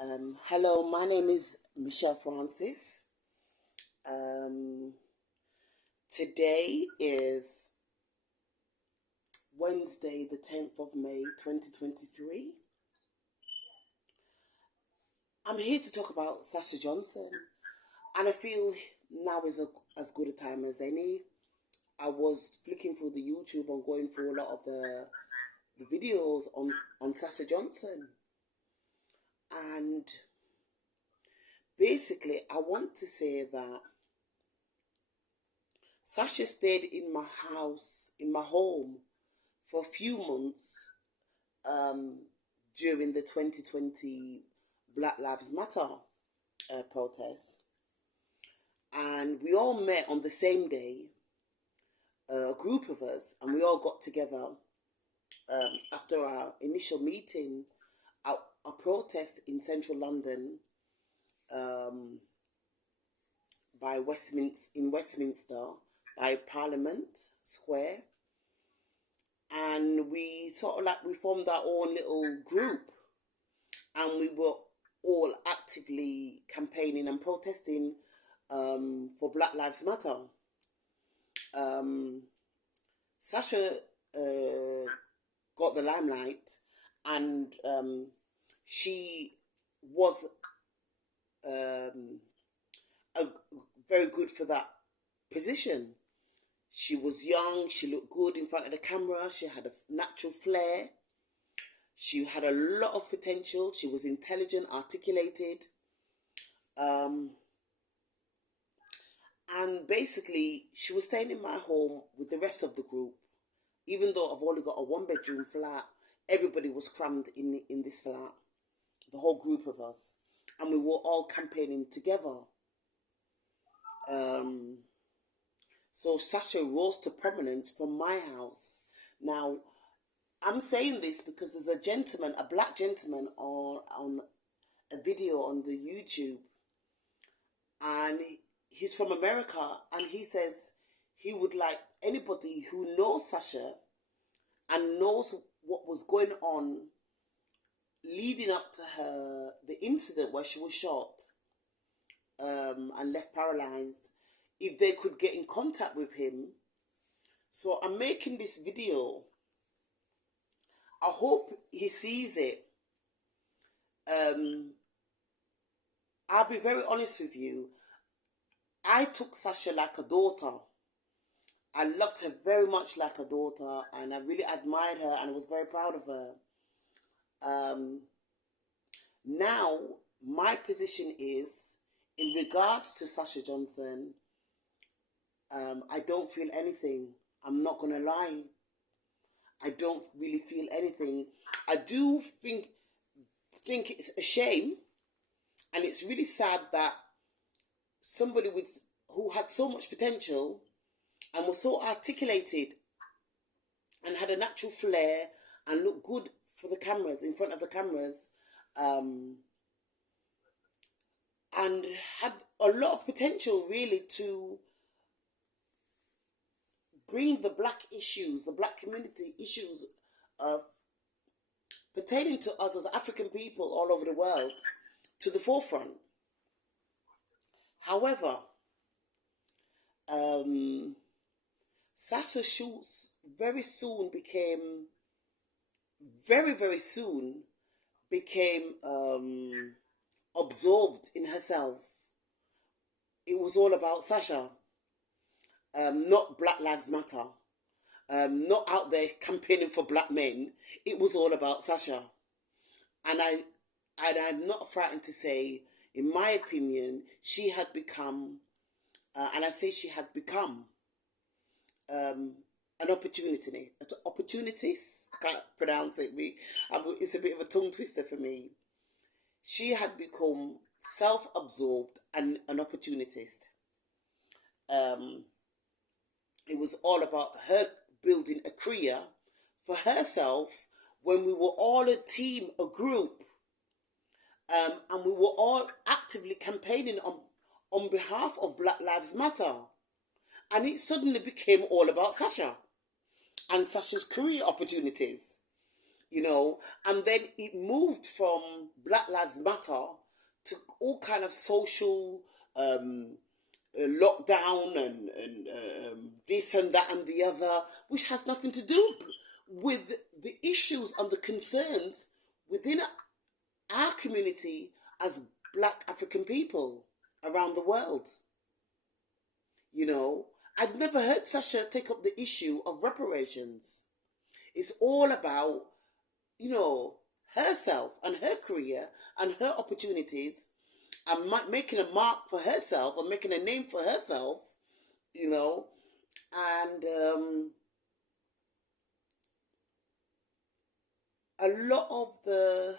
Hello, my name is Michelle Francis. Um, Today is Wednesday, the 10th of May, 2023. I'm here to talk about Sasha Johnson, and I feel now is as good a time as any. I was flicking through the YouTube and going through a lot of the videos on Sasha Johnson, and basically, I want to say that Sasha stayed in my house, in my home, for a few months um, during the 2020 Black Lives Matter protests. And we all met on the same day, a group of us, and we all got together after our initial meeting at a protest in central London um, in Westminster by Parliament Square. And we sort of we formed our own little group, and we were all actively campaigning and protesting for Black Lives Matter. Sasha got the limelight, and she was a, very good for that position. She was young, she looked good in front of the camera, she had a natural flair, she had a lot of potential, she was intelligent, articulated, and basically she was staying in my home with the rest of the group. Even though I've only got a one-bedroom flat, everybody was crammed in this flat, the whole group of us, and we were all campaigning together. So Sasha rose to prominence from my house. Now, I'm saying this because there's a gentleman, a black gentleman, on a video on the YouTube, and he's from America, and he says he would like anybody who knows Sasha and knows what was going on leading up to the incident where she was shot and left paralyzed, if they could get in contact with him. So I'm making this video. I hope he sees it. I'll be very honest with you. I took Sasha like a daughter. I loved her very much like a daughter, and I really admired her and was very proud of her. Now, my position is, in regards to Sasha Johnson, I don't feel anything. I'm not going to lie. I don't really feel anything. I do think it's a shame, and it's really sad that somebody who had so much potential and was so articulated and had a natural flair and looked good for the cameras, in front of the cameras, and had a lot of potential really to bring the black issues, the black community issues pertaining to us as African people all over the world to the forefront. However, Sasha Schultz very soon became absorbed in herself. It was all about Sasha, not Black Lives Matter, not out there campaigning for black men. It was all about Sasha, and I'm not frightened to say, in my opinion, she had become, and I say she had become, an opportunist. I can't pronounce it. It's a bit of a tongue twister for me. She had become self-absorbed and an opportunist. It was all about her building a career for herself when we were all a team, a group, and we were all actively campaigning on behalf of Black Lives Matter. And it suddenly became all about Sasha and Sasha's career opportunities, and then it moved from Black Lives Matter to all kind of social lockdown and this and that and the other, which has nothing to do with the issues and the concerns within our community as Black African people around the world. You know, I've never heard Sasha take up the issue of reparations. It's all about, you know, herself and her career and her opportunities and making a mark for herself and making a name for herself, you know, and a lot of the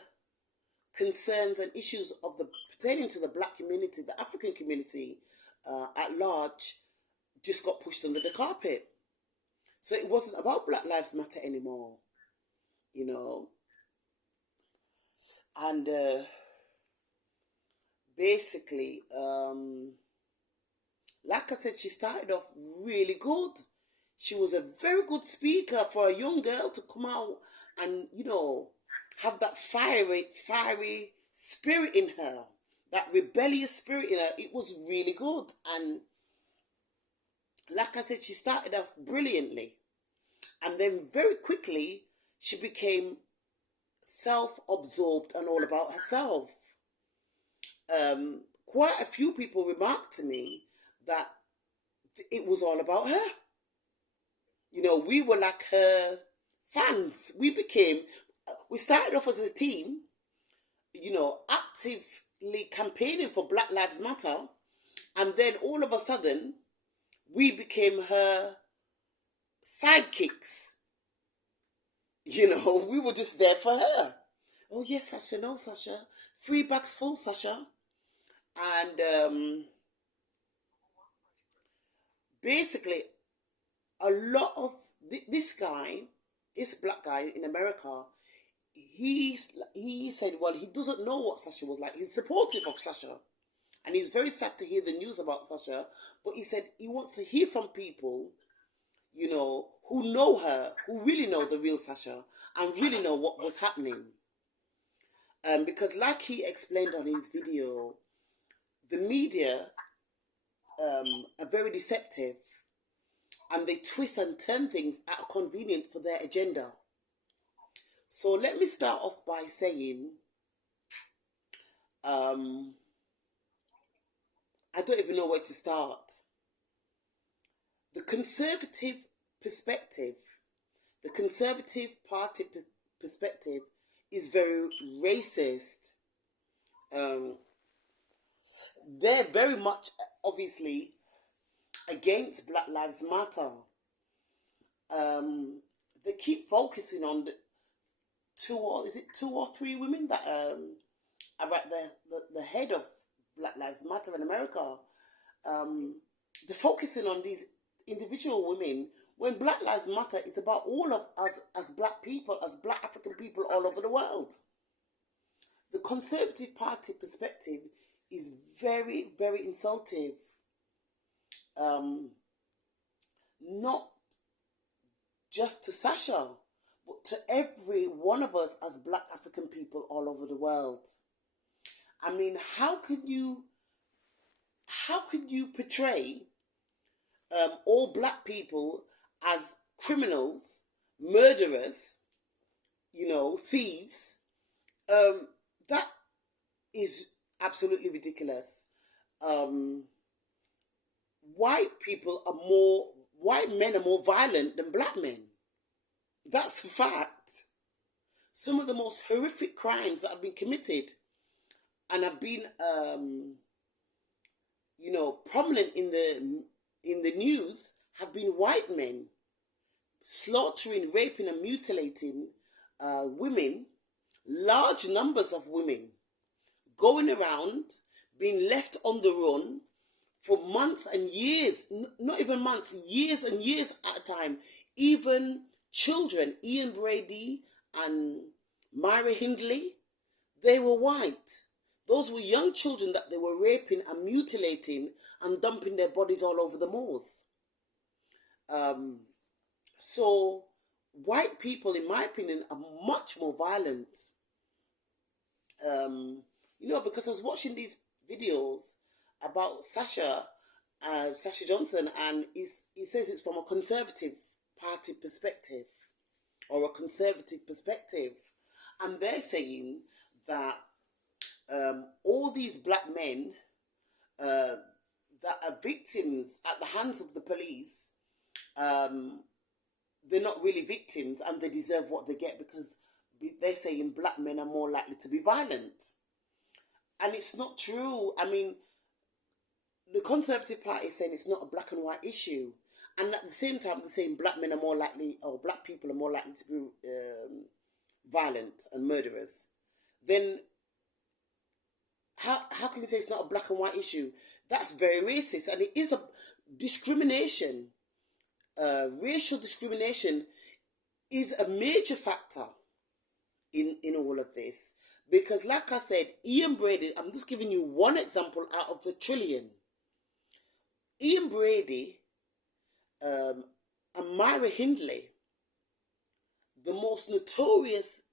concerns and issues of the pertaining to the Black community, the African community at large, just got pushed under the carpet. So it wasn't about Black Lives Matter anymore, you know. And basically, like I said, she started off really good. She was a very good speaker for a young girl to come out and, you know, have that fiery spirit in her, that rebellious spirit in her. It was really good. And like I said, she started off brilliantly. And then very quickly, she became self-absorbed and all about herself. Quite a few people remarked to me that it was all about her. You know, we were like her fans. We started off as a team, you know, actively campaigning for Black Lives Matter. And then all of a sudden, we became her sidekicks. You know, we were just there for her. Oh, yes, Sasha, no, Sasha. 3 bags full, Sasha. And basically, a lot of this guy, this Black guy in America, he said, well, he doesn't know what Sasha was like. He's supportive of Sasha. And he's very sad to hear the news about Sasha. But he said he wants to hear from people, you know, who know her, who really know the real Sasha and really know what was happening. Because like he explained on his video, the media are very deceptive and they twist and turn things at a convenient for their agenda. So let me start off by saying, I don't even know where to start. The Conservative perspective, the Conservative Party perspective is very racist. They're very much, obviously, against Black Lives Matter. They keep focusing on the two or three women that are at the head of Black Lives Matter in America. They're focusing on these individual women when Black Lives Matter is about all of us as Black people, as Black African people all over the world. The Conservative Party perspective is very, very insultive. Not just to Sasha, but to every one of us as Black African people all over the world. I mean, how could you portray all Black people as criminals, murderers, you know, thieves? That is absolutely ridiculous. White men are more violent than Black men. That's a fact. Some of the most horrific crimes that have been committed and have been, you know, prominent in the news have been white men slaughtering, raping, and mutilating women, large numbers of women, going around, being left on the run for months and years, not even months, years and years at a time. Even children, Ian Brady and Myra Hindley, they were white. Those were young children that they were raping and mutilating and dumping their bodies all over the moors. So white people, in my opinion, are much more violent Because I was watching these videos about Sasha Johnson, and he says it's from a Conservative Party perspective or a conservative perspective, and they're saying that all these black men uh, that are victims at the hands of the police, they're not really victims and they deserve what they get because they're saying black men are more likely to be violent. And it's not true. I mean, the Conservative Party is saying it's not a black and white issue. And at the same time, they're saying black men are more likely, or black people are more likely to be violent and murderers. Then how can you say it's not a black and white issue? That's very racist, and it is a discrimination. Racial discrimination is a major factor in all of this. Because like I said, Ian Brady, I'm just giving you one example out of a trillion. Ian Brady and Myra Hindley, the most notorious,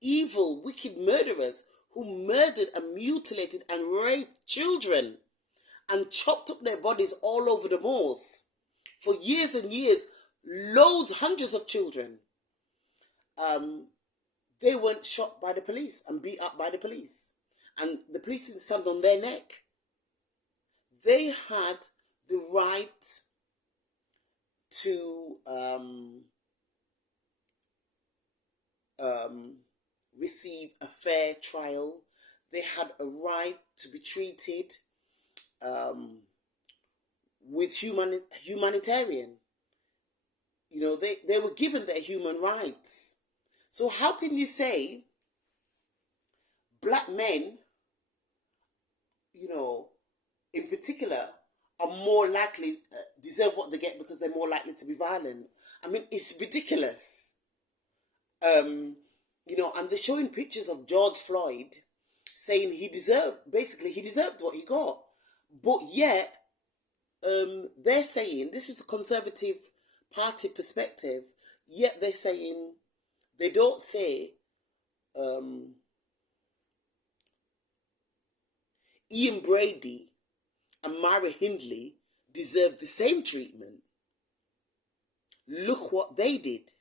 evil, wicked murderers who murdered and mutilated and raped children and chopped up their bodies all over the moors for years and years, hundreds of children. They weren't shot by the police and beat up by the police. And the police didn't stand on their neck. They had the right to receive a fair trial. They had a right to be treated with humanitarian. They were given their human rights. So how can you say black men, in particular, are more likely, deserve what they get because they're more likely to be violent? I mean, it's ridiculous. And they're showing pictures of George Floyd saying he deserved what he got. But yet, they're saying, this is the Conservative Party perspective, yet they're saying, they don't say Ian Brady and Myra Hindley deserve the same treatment. Look what they did.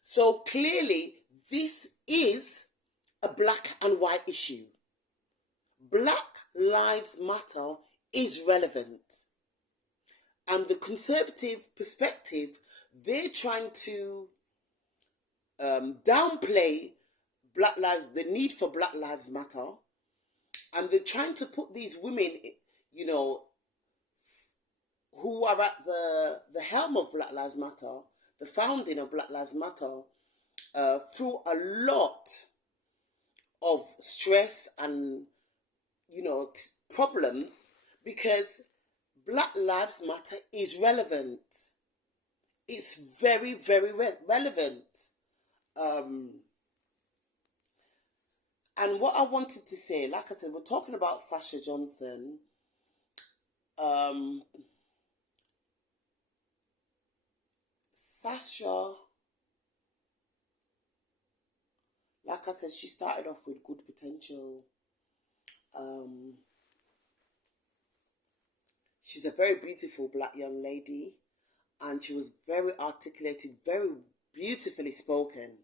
So clearly, this is a black and white issue. Black Lives Matter is relevant. And the Conservative perspective, they're trying to downplay the need for Black Lives Matter, and they're trying to put these women, who are at the helm of Black Lives Matter, the founding of Black Lives Matter, through a lot of stress and problems, because Black Lives Matter is relevant. It's very, very relevant. And what I wanted to say, like I said, we're talking about Sasha Johnson. Sasha, like I said, she started off with good potential. She's a very beautiful black young lady, and she was very articulated, very beautifully spoken.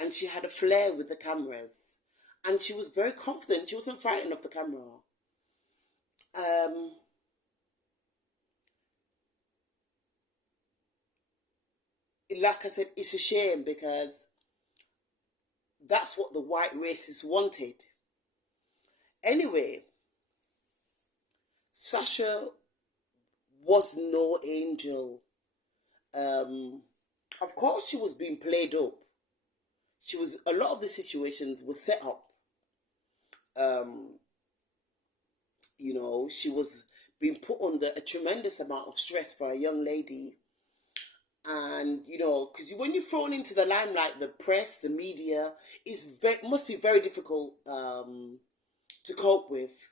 And she had a flair with the cameras, and she was very confident. She wasn't frightened of the camera. Like I said, it's a shame because that's what the white racists wanted. Anyway, Sasha was no angel. Of course, she was being played up. A lot of the situations were set up. She was being put under a tremendous amount of stress for a young lady. And, because when you're thrown into the limelight, the press, the media, must be very difficult to cope with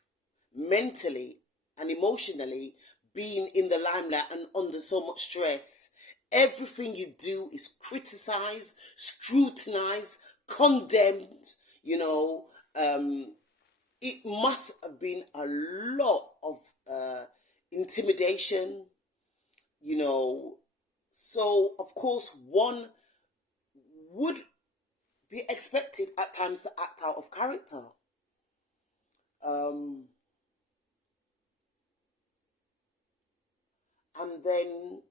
mentally and emotionally, being in the limelight and under so much stress Everything you do is criticized, scrutinized, condemned. You know, it must have been a lot of intimidation. You know, so of course one would be expected at times to act out of character. Um, and then,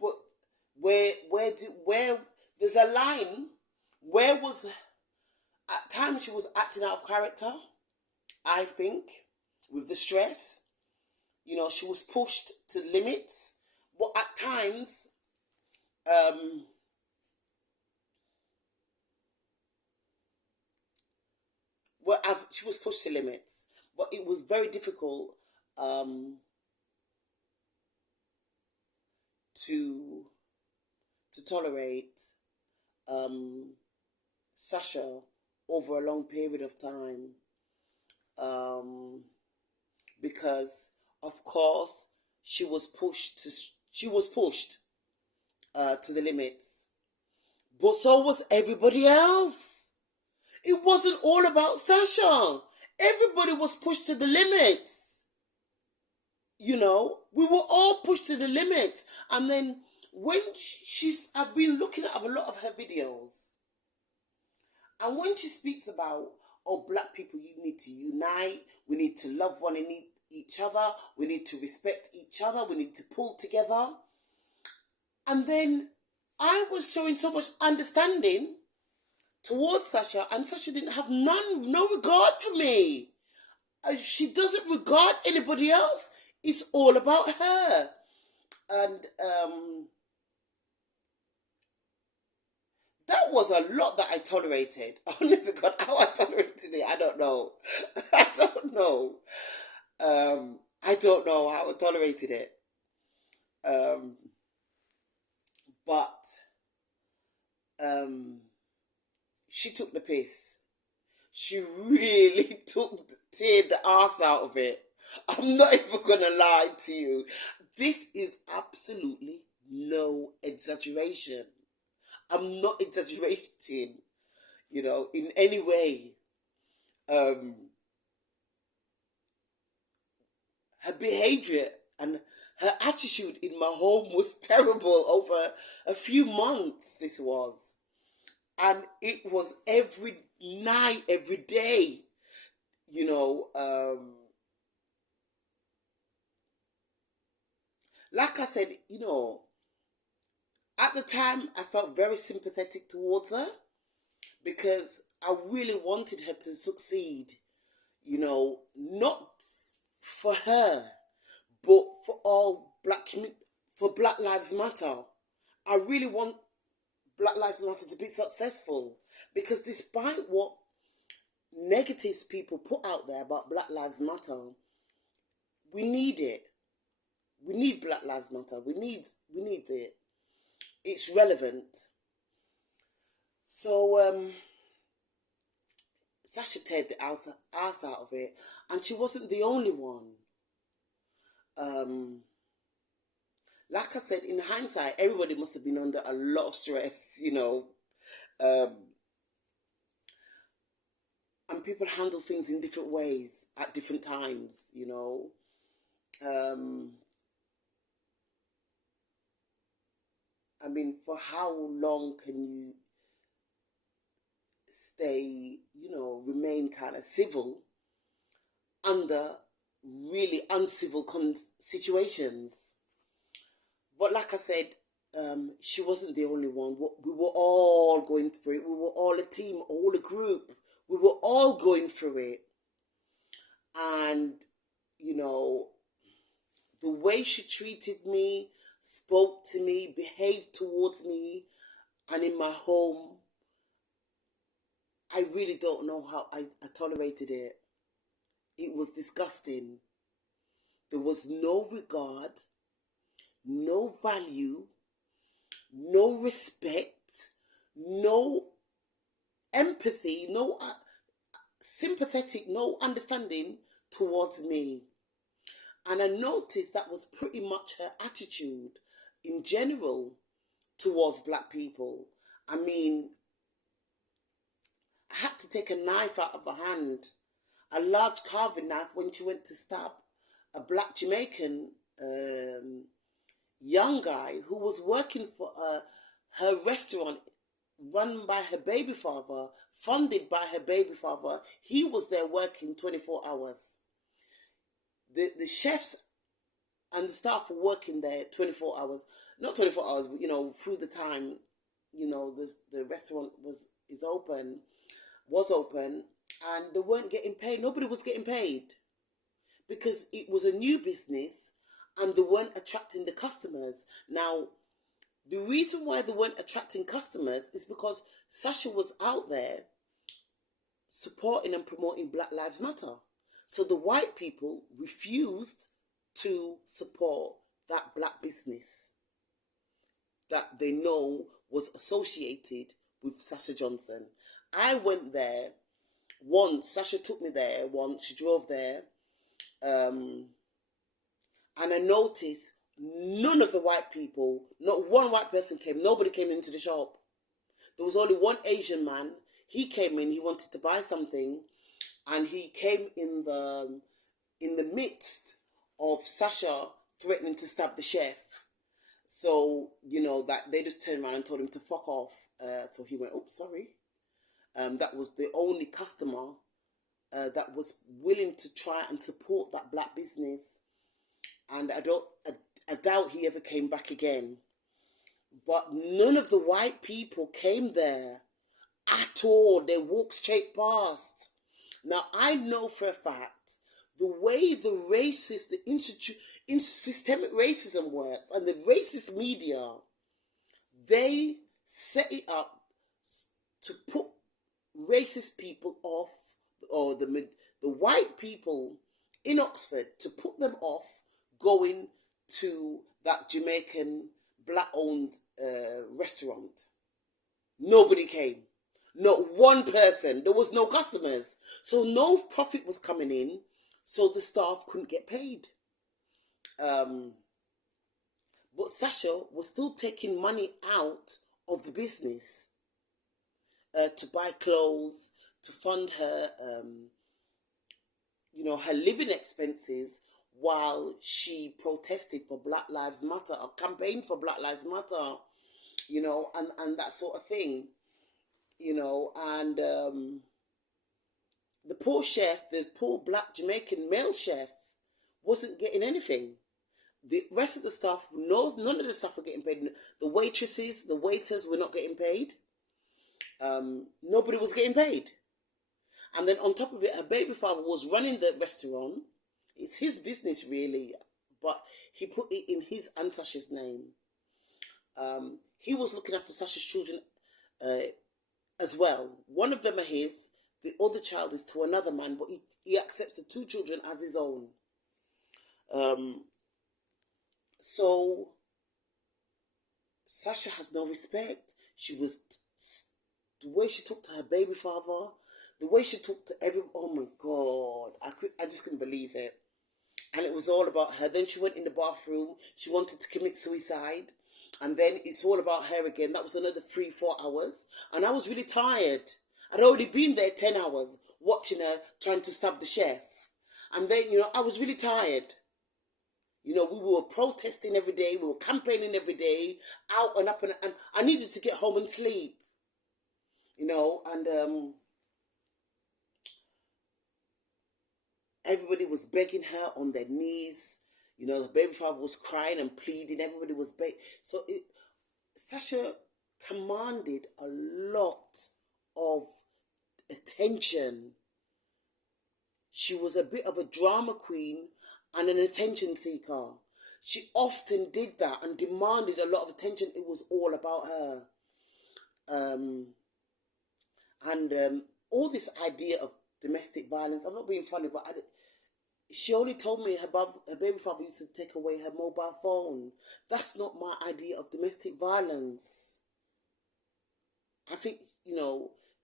but where there's a line. Where was at times she was acting out of character? I think with the stress, you know, she was pushed to limits. But at times, um, she was pushed to limits. But it was very difficult um, to tolerate um, Sasha over a long period of time, um, because of course she was pushed to the limits, but so was everybody else. It wasn't all about Sasha. Everybody was pushed to the limits. You know, we were all pushed to the limits. And then when I've been looking at a lot of her videos, and when she speaks about, oh, black people, you need to unite, we need to love each other, we need to respect each other, we need to pull together. And then I was showing so much understanding towards Sasha, and Sasha didn't have no regard for me. She doesn't regard anybody else. It's all about her. And that was a lot that I tolerated. Honestly, God, how I tolerated it, I don't know. I don't know. I don't know how I tolerated it. But she took the piss. She really teared the arse out of it. I'm not even gonna lie to you. This is absolutely no exaggeration. I'm not exaggerating, you know, in any way. Her behavior and her attitude in my home was terrible over a few months. This was. And it was every night, every day, you know. Like I said, you know, at the time I felt very sympathetic towards her because I really wanted her to succeed, you know, not for her, but for all for Black Lives Matter. I really want Black Lives Matter to be successful because despite what negatives people put out there about Black Lives Matter, we need it. We need Black Lives Matter. We need it. It's relevant. So Sasha teared the ass out of it, and she wasn't the only one. Like I said, in hindsight, everybody must have been under a lot of stress, you know. And people handle things in different ways at different times, you know. I mean, for how long can you stay, you know, remain kind of civil under really uncivil situations? But like I said, she wasn't the only one. We were all going through it. We were all a team, all a group. We were all going through it. And, you know, the way she treated me, spoke to me, behaved towards me, and in my home, I really don't know how I tolerated it. It was disgusting. There was no regard, no value, no respect, no empathy, no sympathetic, no understanding towards me. And I noticed that was pretty much her attitude in general towards black people. I mean, I had to take a knife out of her hand, a large carving knife, when she went to stab a black Jamaican young guy who was working for her restaurant run by her baby father, funded by her baby father. He was there working 24 hours. The chefs and the staff were working there 24 hours. Not 24 hours, but, through the time, the restaurant was open, and they weren't getting paid. Nobody was getting paid because it was a new business and they weren't attracting the customers. Now, the reason why they weren't attracting customers is because Sasha was out there supporting and promoting Black Lives Matter. So the white people refused to support that black business that they know was associated with Sasha Johnson. I went there once. Sasha took me there once. She drove there. And I noticed none of the white people, not one white person came. Nobody came into the shop. There was only one Asian man. He came in. He wanted to buy something. And he came in the midst of Sasha threatening to stab the chef. So, that they just turned around and told him to fuck off. So he went, oh, sorry. That was the only customer that was willing to try and support that black business. And I doubt he ever came back again. But none of the white people came there at all. They walked straight past. Now, I know for a fact the way the systemic racism works, and the racist media, they set it up to put racist people off, or the white people in Oxford, to put them off going to that Jamaican black-owned restaurant. Nobody came. Not one person. There was no customers. So no profit was coming in. So the staff couldn't get paid. But Sasha was still taking money out of the business to buy clothes, to fund her, her living expenses, while she protested for Black Lives Matter, or campaigned for Black Lives Matter, and that sort of thing. And the poor chef, the poor black Jamaican male chef, wasn't getting anything. The rest of the staff, none of the staff were getting paid. The waitresses, the waiters were not getting paid. Nobody was getting paid. And then on top of it, her baby father was running the restaurant. It's his business, really, but he put it in his and Sasha's name. He was looking after Sasha's children as well. One of them are his. The other child is to another man, but he accepts the two children as his own. So Sasha has no respect. The way she talked to her baby father, the way she talked to everyone. Oh my God, I just couldn't believe it. And it was all about her. Then she went in the bathroom. She wanted to commit suicide. And then it's all about her again. That was another 3-4 hours. And I was really tired. I'd already been there 10 hours watching her trying to stab the chef. And then, I was really tired. We were protesting every day. We were campaigning every day. Out and up. And I needed to get home and sleep. And everybody was begging her on their knees. The baby father was crying and pleading. Everybody was begging. So Sasha commanded a lot of attention. She was a bit of a drama queen and an attention seeker. She often did that and demanded a lot of attention. It was all about her. And all this idea of domestic violence, I'm not being funny, but she only told me her baby father used to take away her mobile phone. That's not my idea of domestic violence. I think,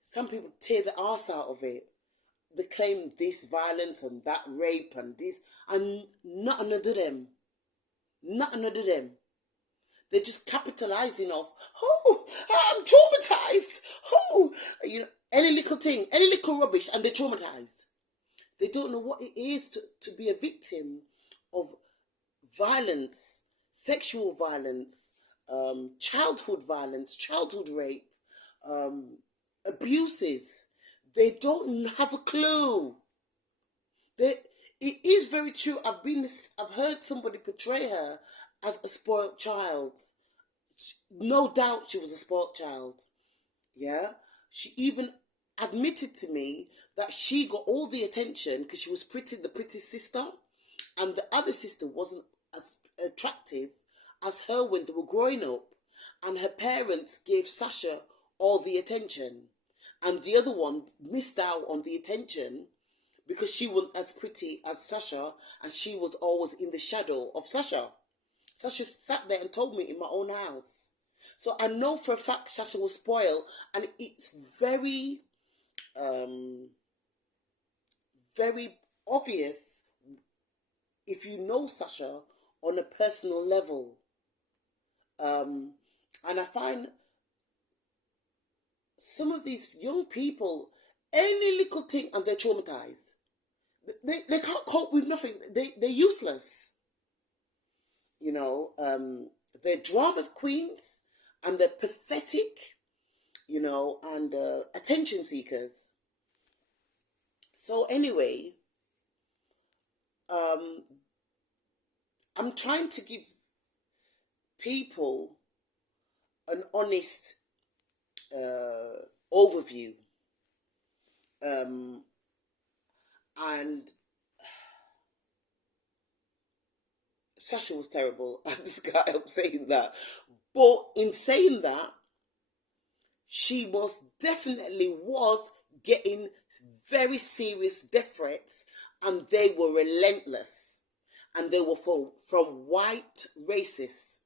some people tear the arse out of it. they claim this violence and that rape and this, and not another them. Not another them. They're just capitalizing off, oh, I'm traumatized. Oh, any little thing, any little rubbish, and they're traumatized. They don't know what it is to be a victim of violence, sexual violence, childhood rape, abuses. They don't have a clue. It is very true. I've heard somebody portray her as a spoiled child. No doubt she was a spoiled child. Yeah, she even admitted to me that she got all the attention because she was the pretty sister, and the other sister wasn't as attractive as her when they were growing up, and her parents gave Sasha all the attention, and the other one missed out on the attention because she wasn't as pretty as Sasha, and she was always in the shadow of Sasha. Sasha sat there and told me in my own house. So I know for a fact Sasha was spoiled, and it's very, very obvious if you know Sasha on a personal level. And I find some of these young people, any little thing, and they're traumatized. They can't cope with nothing. They're useless. They're drama queens, and they're pathetic, and attention seekers. So anyway, I'm trying to give people an honest overview, and Sasha was terrible. I just can't help saying that. But in saying that, she most definitely was getting very serious death threats, and they were relentless. And they were from white racists.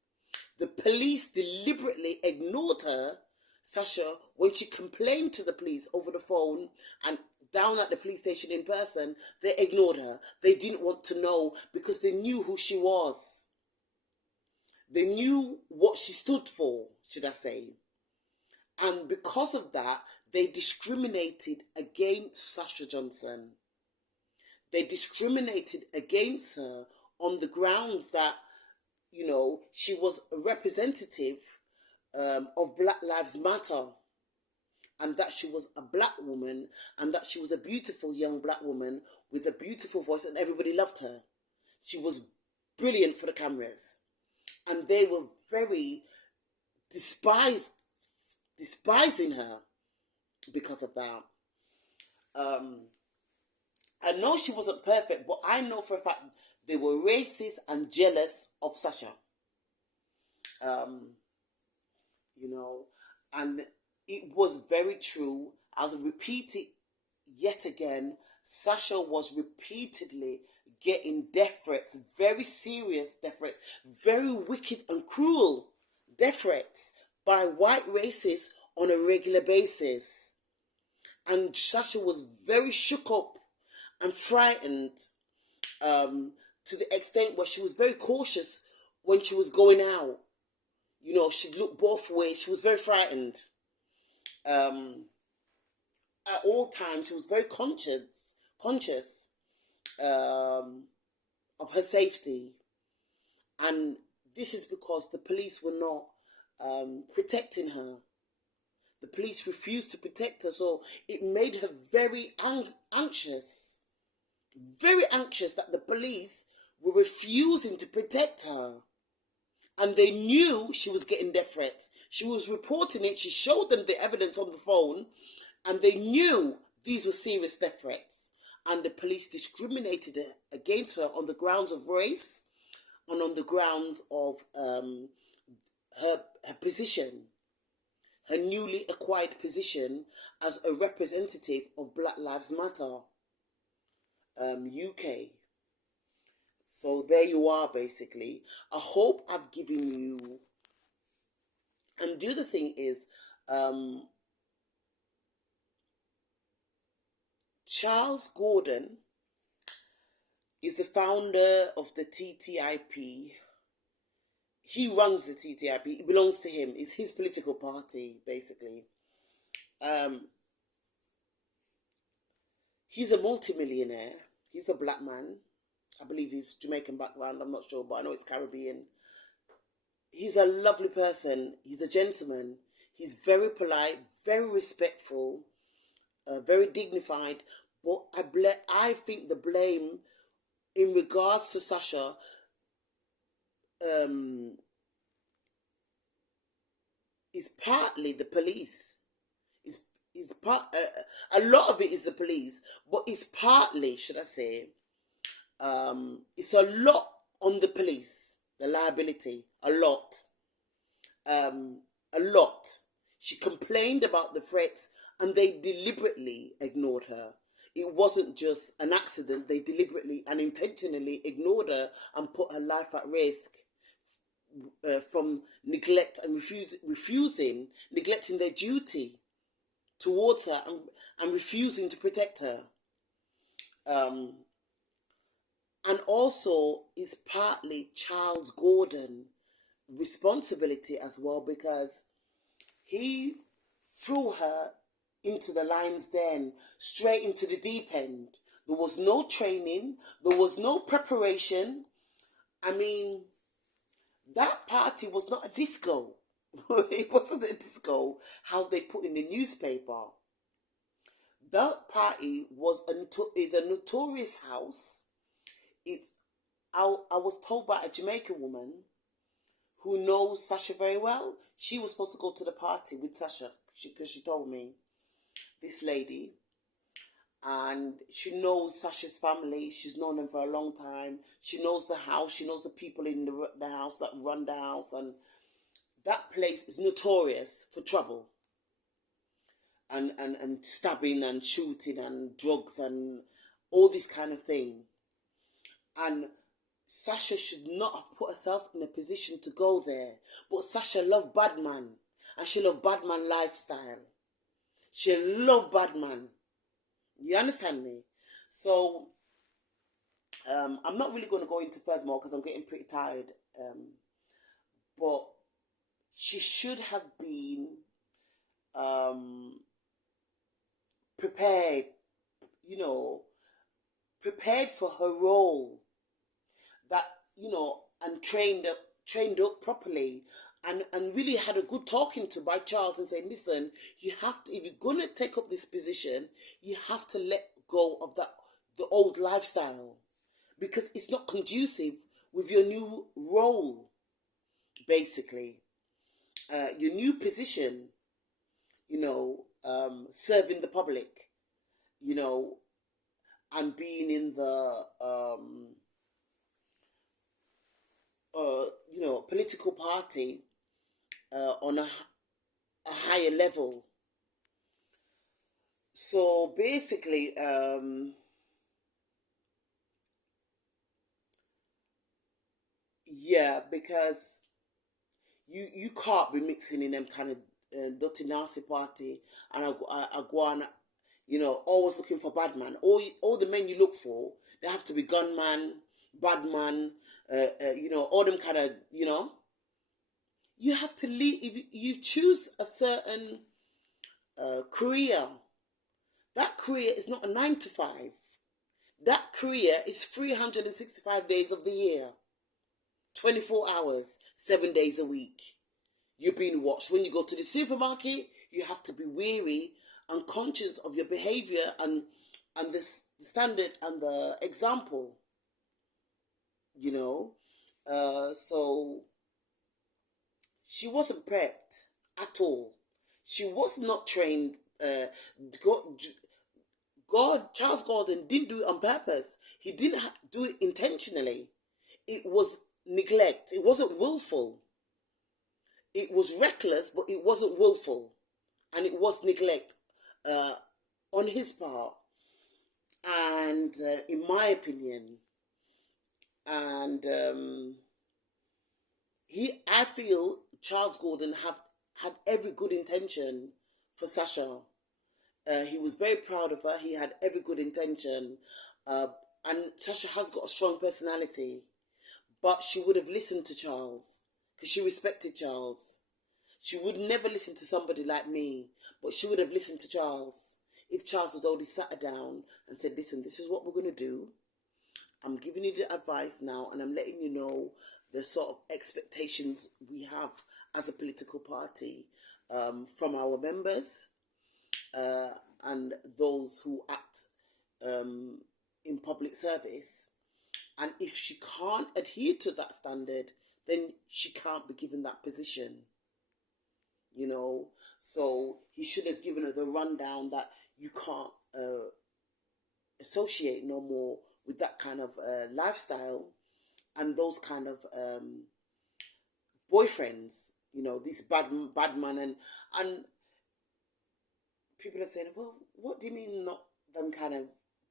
The police deliberately ignored her, Sasha, when she complained to the police over the phone and down at the police station in person. They ignored her. They didn't want to know because they knew who she was. They knew what she stood for, should I say. And because of that, they discriminated against Sasha Johnson. They discriminated against her on the grounds that, she was a representative of Black Lives Matter, and that she was a black woman, and that she was a beautiful young black woman with a beautiful voice, and everybody loved her. She was brilliant for the cameras. And they were very despising her because of that. I know she wasn't perfect, but I know for a fact they were racist and jealous of Sasha. And it was very true. I'll repeat it yet again. Sasha was repeatedly getting death threats, very serious death threats, very wicked and cruel death threats by white racists on a regular basis. And Sasha was very shook up and frightened, to the extent where she was very cautious when she was going out. She'd look both ways. She was very frightened. At all times, she was very conscious of her safety. And this is because the police were not protecting her. The police refused to protect her, so it made her very anxious. Very anxious that the police were refusing to protect her. And they knew she was getting death threats. She was reporting it. She showed them the evidence on the phone. And they knew these were serious death threats. And the police discriminated against her on the grounds of race and on the grounds of her position. Her newly acquired position as a representative of Black Lives Matter UK. So there you are, basically. I hope I've given you. And the other thing is, Charles Gordon is the founder of the TTIP. He runs the TTIP. It belongs to him. It's his political party, basically. He's a multimillionaire. He's a black man. I believe he's Jamaican background. I'm not sure, but I know it's Caribbean. He's a lovely person. He's a gentleman. He's very polite, very respectful, very dignified. But I think the blame in regards to Sasha is partly the police. Is part a lot of it is the police, but it's partly, should I say, it's a lot on the police. The liability, a lot. A lot. She complained about the threats and they deliberately ignored her. It wasn't just an accident. They deliberately and intentionally ignored her and put her life at risk from neglect and neglecting their duty towards her and refusing to protect her. And also is partly Charles Gordon responsibility as well, because he threw her into the lion's den, straight into the deep end. There was no training, there was no preparation. I mean, that party was not a disco. It wasn't a disco, how they put in the newspaper. That party is a notorious house. I was told by a Jamaican woman who knows Sasha very well. She was supposed to go to the party with Sasha because she told me, this lady, and she knows Sasha's family. She's known them for a long time. She knows the house. She knows the people in the house that run the house, and that place is notorious for trouble and stabbing and shooting and drugs and all this kind of thing. And Sasha should not have put herself in a position to go there. But Sasha loved Badman. And she loved Badman lifestyle. She loved Badman. You understand me? So, I'm not really going to go into furthermore because I'm getting pretty tired. But she should have been prepared, prepared for her role. That, and trained up properly, and really had a good talking to by Charles and saying, listen, you have to, if you're going to take up this position, you have to let go of the old lifestyle, because it's not conducive with your new role, basically. Your new position, serving the public, and being in the political party on a higher level. So basically, yeah, because you can't be mixing in them kind of dirty nasty party and I go on, always looking for bad man. All the men you look for, they have to be gunman, bad man, all them kind of, you have to leave. If you choose a certain career, that career is not a 9 to 5. That career is 365 days of the year, 24 hours, 7 days a week. You're being watched. When you go to the supermarket, you have to be wary and conscious of your behavior and the standard and the example. So she wasn't prepped at all. She was not trained. Charles Gordon didn't do it on purpose. He didn't do it intentionally. It was neglect. It wasn't willful. It was reckless, but it wasn't willful. And it was neglect on his part. And in my opinion, and I feel Charles Gordon had every good intention for Sasha. He was very proud of her. He had every good intention. Uh, and Sasha has got a strong personality. But she would have listened to Charles because she respected Charles. She would never listen to somebody like me, but she would have listened to Charles. If Charles had already sat her down and said, listen, this is what we're going to do. I'm giving you the advice now, and I'm letting you know the sort of expectations we have as a political party from our members uh, and those who act in public service. And if she can't adhere to that standard, then she can't be given that position. You know, so he should have given her the rundown that you can't associate no more with that kind of lifestyle and those kind of boyfriends. You know, this bad man, and people are saying, well, what do you mean not them kind of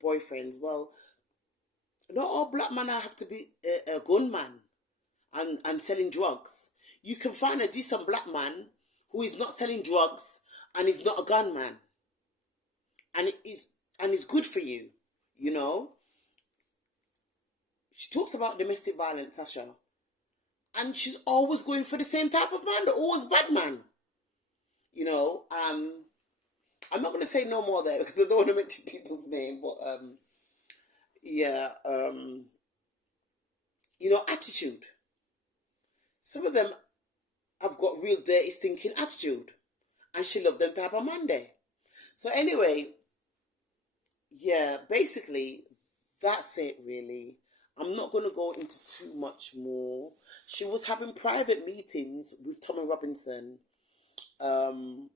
boyfriends? Well, not all black men have to be a gunman and selling drugs. You can find a decent black man who is not selling drugs and is not a gunman. And it's good for you, you know. She talks about domestic violence, Sasha. And she's always going for the same type of man, the always bad man. You know, I'm not going to say no more there because I don't want to mention people's name, but yeah, you know, attitude. Some of them have got real dirty, stinking attitude. And she loved them type of man there. So anyway, yeah, basically, that's it really. I'm not going to go into too much more. She was having private meetings with Tommy Robinson.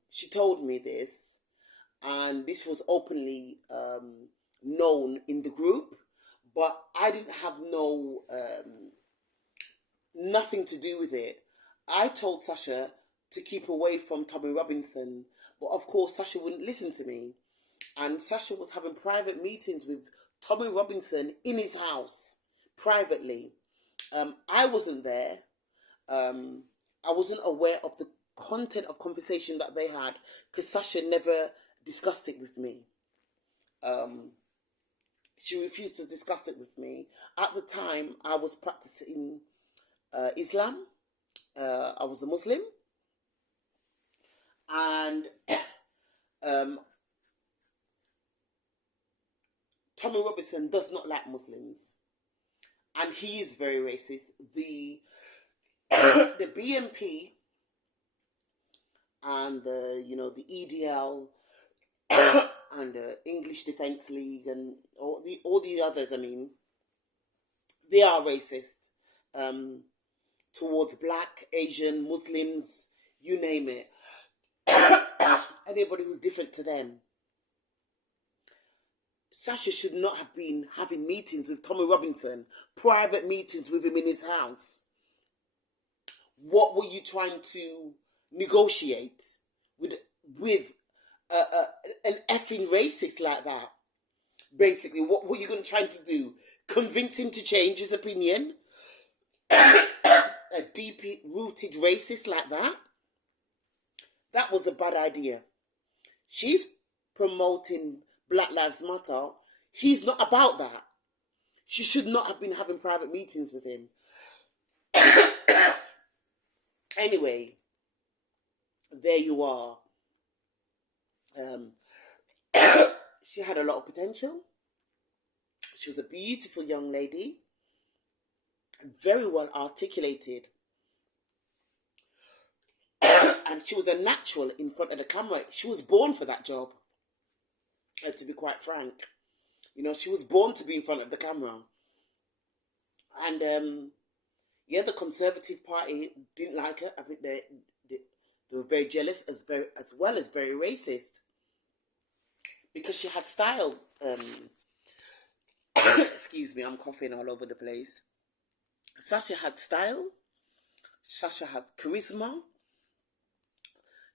She told me this. And this was openly known in the group. But I didn't have nothing to do with it. I told Sasha to keep away from Tommy Robinson, but of course Sasha wouldn't listen to me. And Sasha was having private meetings with Tommy Robinson in his house, privately. I wasn't there. I wasn't aware of the content of conversation that they had because Sasha never discussed it with me. She refused to discuss it with me. At the time, I was practicing Islam. I was a Muslim. And Tommy Robinson does not like Muslims. And he is very racist. The the BNP and the EDL and the English Defence League and all the others, I mean, they are racist towards black, Asian, Muslims, you name it. Anybody who's different to them. Sasha should not have been having meetings with Tommy Robinson, private meetings with him in his house. What were you trying to negotiate with an effing racist like that? Basically, what were you trying to do? Convince him to change his opinion? A deep-rooted racist like that? That was a bad idea. She's promoting Black Lives Matter. He's not about that. She should not have been having private meetings with him. Anyway, there you are. She had a lot of potential. She was a beautiful young lady. Very well articulated. And she was a natural in front of the camera. She was born for that job. To be quite frank. You know, she was born to be in front of the camera. And, the Conservative Party didn't like her. I think they were very jealous as well as very racist. Because she had style. Excuse me, I'm coughing all over the place. Sasha had style. Sasha had charisma.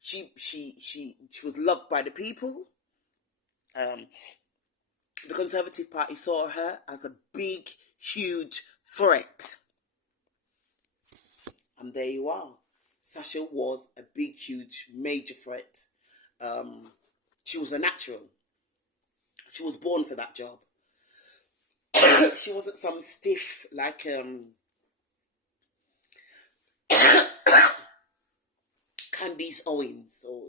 She was loved by the people. The Conservative Party saw her as a big, huge threat. And there you are. Sasha was a big, huge, major threat She was a natural. She was born for that job. She wasn't some stiff like Candice Owens, or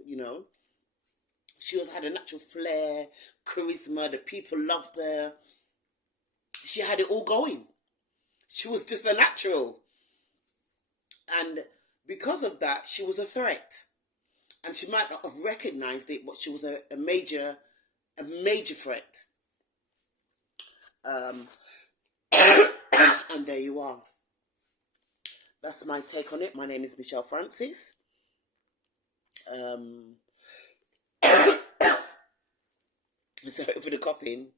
she had a natural flair, charisma. The people loved her. She had it all going. She was just a natural, and because of that, she was a threat. And she might not have recognized it, but she was a major threat. And there you are. That's my take on it. My name is Michelle Francis. Sorry for the coughing.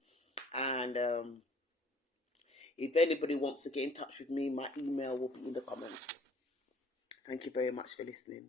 And if anybody wants to get in touch with me, my email will be in the comments. Thank you very much for listening.